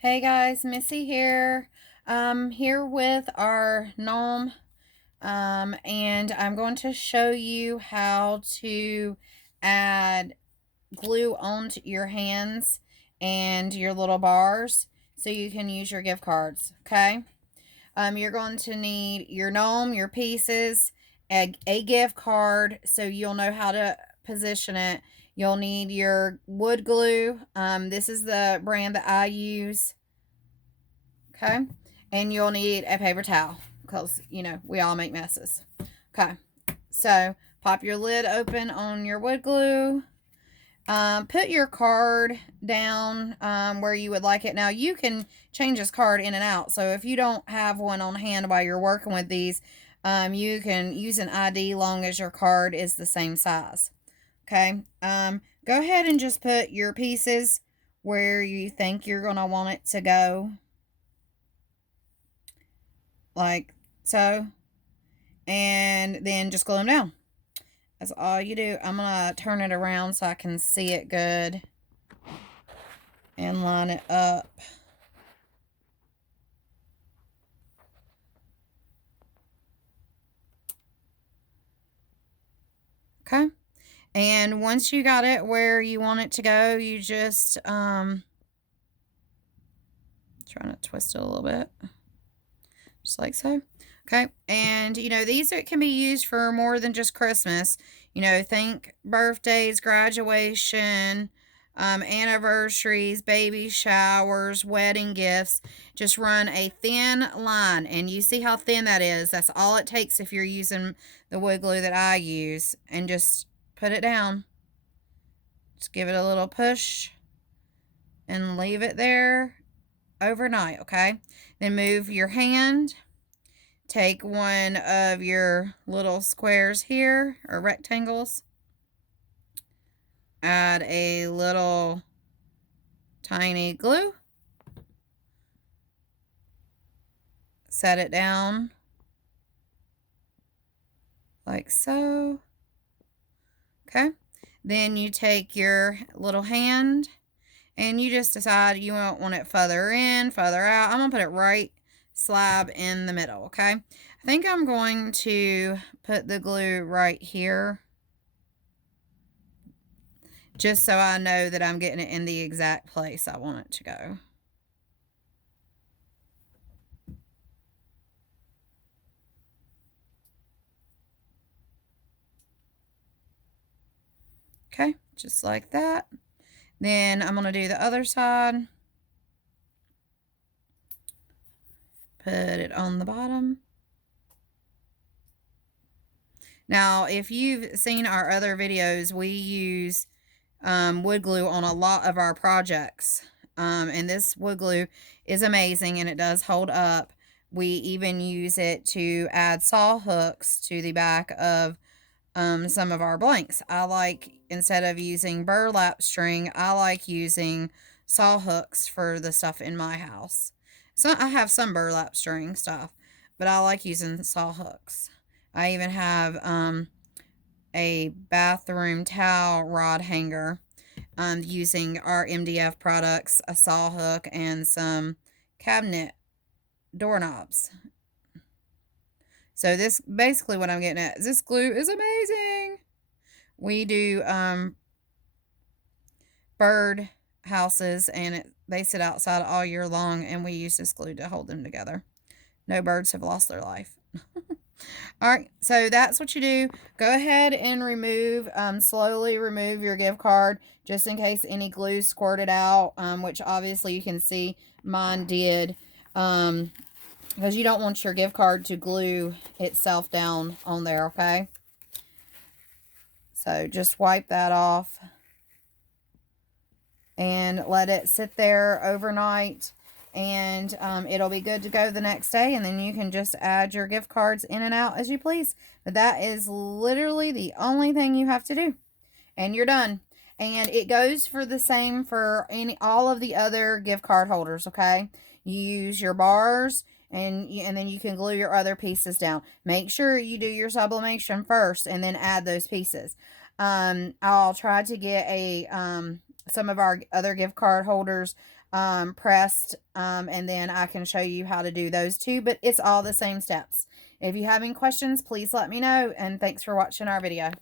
Hey guys, Missy here. Here with our gnome, and I'm going to show you how to add glue onto your hands and your little bars so you can use your gift cards. Okay. You're going to need your gnome, your pieces, a gift card so you'll know how to position it. You'll need your wood glue. This is the brand that I use. Okay. And you'll need a paper towel because, we all make messes. Okay. So pop your lid open on your wood glue. Put your card down where you would like it. Now, you can change this card in and out. So if you don't have one on hand while you're working with these, you can use an ID long as your card is the same size. Okay. Go ahead and just put your pieces where you think you're going to want it to go. Like so. And then just glue them down. That's all you do. I'm going to turn it around so I can see it good and line it up. Okay. And once you got it where you want it to go, you just trying to twist it a little bit. Just like so. Okay. And these can be used for more than just Christmas. Think birthdays, graduation, anniversaries, baby showers, wedding gifts. Just run a thin line, and you see how thin that is. That's all it takes if you're using the wood glue that I use, and just put it down. Just give it a little push and leave it there overnight. Okay. Then move your hand. Take one of your little squares here, or rectangles. Add a little tiny glue. Set it down like so. Okay. Then you take your little hand and you just decide you don't want it further in, further out. I'm going to put it right slab in the middle, okay? I think I'm going to put the glue right here just so I know that I'm getting it in the exact place I want it to go. Okay, just like that. Then I'm going to do the other side. Put it on the bottom. Now, if you've seen our other videos, we use wood glue on a lot of our projects. And this wood glue is amazing and it does hold up. We even use it to add saw hooks to the back of some of our blanks. I like, instead of using burlap string, I like using saw hooks for the stuff in my house. So I have some burlap string stuff, but I like using saw hooks. I even have a bathroom towel rod hanger using our MDF products, a saw hook, and some cabinet doorknobs. So this basically what I'm getting at is this glue is amazing. We do bird houses and they sit outside all year long, and we use this glue to hold them together. No birds have lost their life. All right, so that's what you do. Go ahead and slowly remove your gift card just in case any glue squirted out, which obviously you can see mine did, because you don't want your gift card to glue itself down on there, okay? So just wipe that off and let it sit there overnight. And it'll be good to go the next day, and then you can just add your gift cards in and out as you please. But that is literally the only thing you have to do, and you're done. And it goes for the same for all of the other gift card holders, okay? You use your bars, and then you can glue your other pieces down. Make sure you do your sublimation first and then add those pieces. I'll try to get some of our other gift card holders pressed, and then I can show you how to do those two, but it's all the same steps. If you have any questions, please let me know, and thanks for watching our video.